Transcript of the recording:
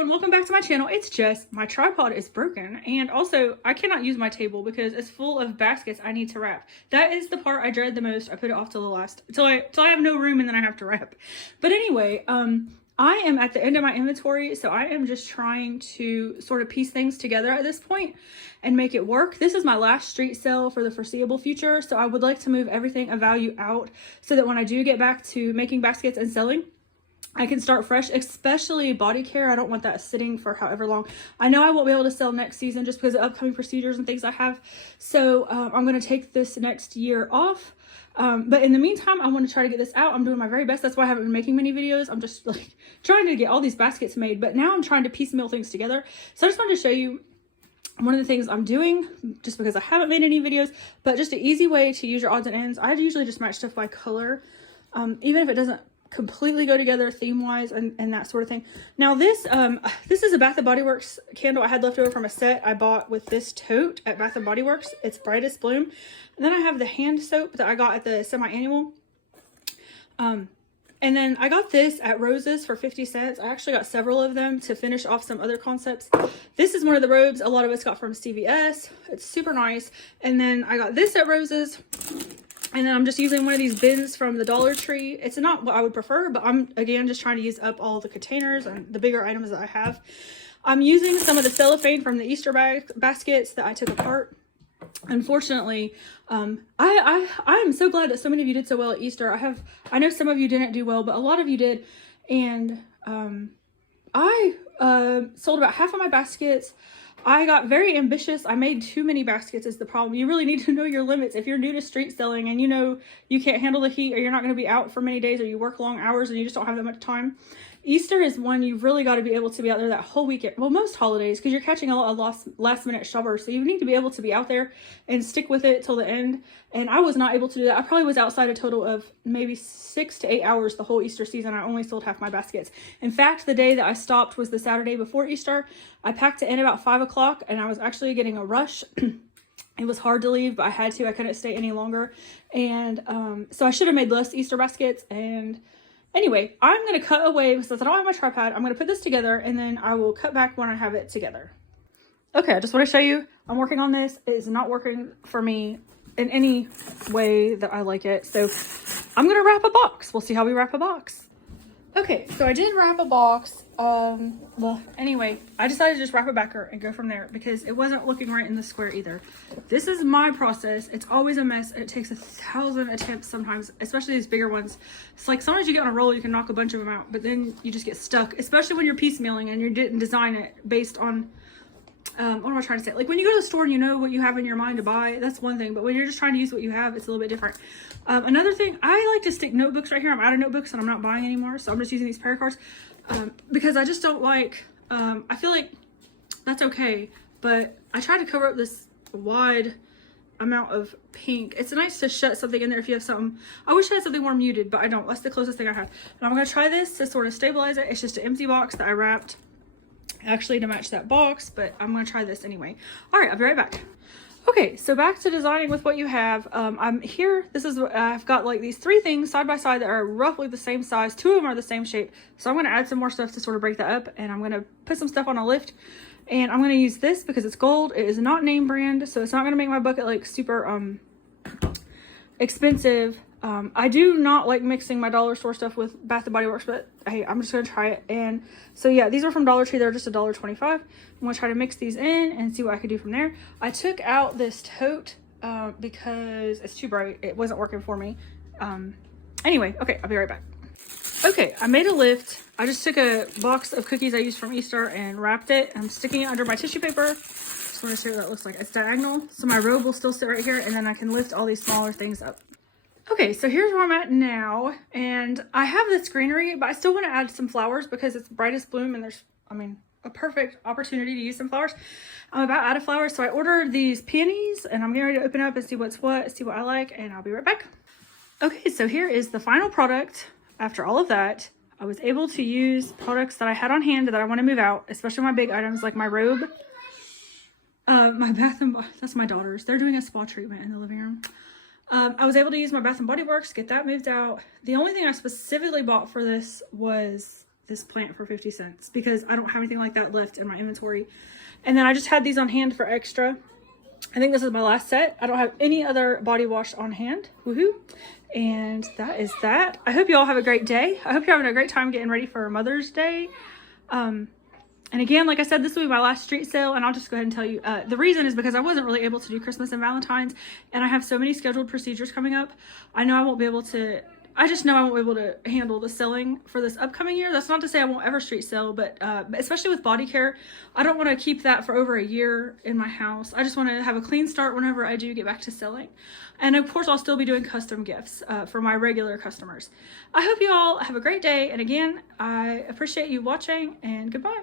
everyone, welcome back to my channel. It's Jess. My tripod is broken, and also I cannot use my table because it's full of baskets I need to wrap. That is the part I dread the most. I put it off till the last, till I have no room, and then I have to wrap. But anyway, I am at the end of my inventory, so I am just trying to sort of piece things together at this point and make it work. This is my last street sale for the foreseeable future, so I would like to move everything of value out so that when I do get back to making baskets and selling, I can start fresh, especially body care. I don't want that sitting for however long. I know I won't be able to sell next season just because of upcoming procedures and things I have. So I'm going to take this next year off. But in the meantime, I want to try to get this out. I'm doing my very best. That's why I haven't been making many videos. I'm just like trying to get all these baskets made. But now I'm trying to piecemeal things together. So I just wanted to show you one of the things I'm doing, just because I haven't made any videos, but just an easy way to use your odds and ends. I usually just match stuff by color, even if it doesn't completely go together theme wise and that sort of thing. Now this is a Bath & Body Works candle I had left over from a set I bought with this tote at Bath & Body Works. It's Brightest Bloom. And then I have the hand soap that I got at the semi-annual. And then I got this at Rose's for 50 cents. I actually got several of them to finish off some other concepts. This is one of the robes a lot of us got from CVS. It's super nice. And then I got this at Rose's. And then I'm just using one of these bins from the Dollar Tree. It's not what I would prefer, but I'm, again, just trying to use up all the containers and the bigger items that I have. I'm using some of the cellophane from the Easter baskets that I took apart. Unfortunately, I am so glad that so many of you did so well at Easter. I know some of you didn't do well, but a lot of you did. And I sold about half of my baskets. I got very ambitious. I made too many baskets is the problem. You really need to know your limits. If you're new to street selling and you know you can't handle the heat, or you're not going to be out for many days, or you work long hours and you just don't have that much time, Easter is one you've really got to be able to be out there that whole weekend. Well, most holidays, because you're catching a lot of last minute shoppers. So you need to be able to be out there and stick with it till the end. And I was not able to do that. I probably was outside a total of maybe 6 to 8 hours the whole Easter season. I only sold half my baskets. In fact, the day that I stopped was the Saturday before Easter. I packed it in about 5 o'clock and I was actually getting a rush. It was hard to leave, but I had to. I couldn't stay any longer. And so I should have made less Easter baskets. And anyway, I'm going to cut away because I don't have my tripod. I'm going to put this together and then I will cut back when I have it together. Okay, I just want to show you, I'm working on this. It is not working for me in any way that I like it. So I'm going to wrap a box. We'll see how we wrap a box. Okay, so I did wrap a box. Well, anyway, I decided to just wrap it backer and go from there because it wasn't looking right in the square either. This is my process. It's always a mess. It takes 1,000 attempts sometimes, especially these bigger ones. It's like sometimes you get on a roll, you can knock a bunch of them out, but then you just get stuck, especially when you're piecemealing and you didn't design it based on, what am I trying to say? Like when you go to the store and you know what you have in your mind to buy, that's one thing. But when you're just trying to use what you have, it's a little bit different. Another thing, I like to stick notebooks right here. I'm out of notebooks and I'm not buying anymore. So I'm just using these paracards because I just don't like, I feel like that's okay. But I try to cover up this wide amount of pink. It's nice to shut something in there if you have something. I wish I had something more muted, but I don't. That's the closest thing I have. And I'm going to try this to sort of stabilize it. It's just an empty box that I wrapped actually to match that box, but I'm going to try this anyway. All right, I'll be right back. Okay, so back to designing with what you have. I'm here. This is what I've got, like these 3 things side by side that are roughly the same size. 2 of them are the same shape. So I'm going to add some more stuff to sort of break that up, and I'm going to put some stuff on a lift, and I'm going to use this because it's gold. It is not name brand, so it's not going to make my bucket like super expensive. I do not like mixing my dollar store stuff with Bath & Body Works, but hey, I'm just going to try it. And so yeah, these are from Dollar Tree. They're just $1.25. I'm going to try to mix these in and see what I can do from there. I took out this tote because it's too bright. It wasn't working for me. Anyway, okay, I'll be right back. Okay, I made a lift. I just took a box of cookies I used from Easter and wrapped it. I'm sticking it under my tissue paper. Just want to show you what that looks like. It's diagonal, so my robe will still sit right here, and then I can lift all these smaller things up. Okay, so here's where I'm at now, and I have this greenery, but I still want to add some flowers because it's Brightest Bloom, and there's, I mean, a perfect opportunity to use some flowers. I'm about out of flowers, so I ordered these peonies, and I'm getting ready to open up and see what's what, see what I like, and I'll be right back. Okay, so here is the final product. After all of that, I was able to use products that I had on hand that I want to move out, especially my big items like my robe, my Bath and Body, that's my daughter's. They're doing a spa treatment in the living room. I was able to use my Bath & Body Works, get that moved out. The only thing I specifically bought for this was this plant for 50 cents because I don't have anything like that left in my inventory. And then I just had these on hand for extra. I think this is my last set. I don't have any other body wash on hand. Woohoo. And that is that. I hope you all have a great day. I hope you're having a great time getting ready for Mother's Day. And again, like I said, this will be my last street sale, and I'll just go ahead and tell you, the reason is because I wasn't really able to do Christmas and Valentine's, and I have so many scheduled procedures coming up. I know I won't be able to, I just know I won't be able to handle the selling for this upcoming year. That's not to say I won't ever street sell, but especially with body care, I don't want to keep that for over a year in my house. I just want to have a clean start whenever I do get back to selling. And of course, I'll still be doing custom gifts for my regular customers. I hope you all have a great day. And again, I appreciate you watching, and goodbye.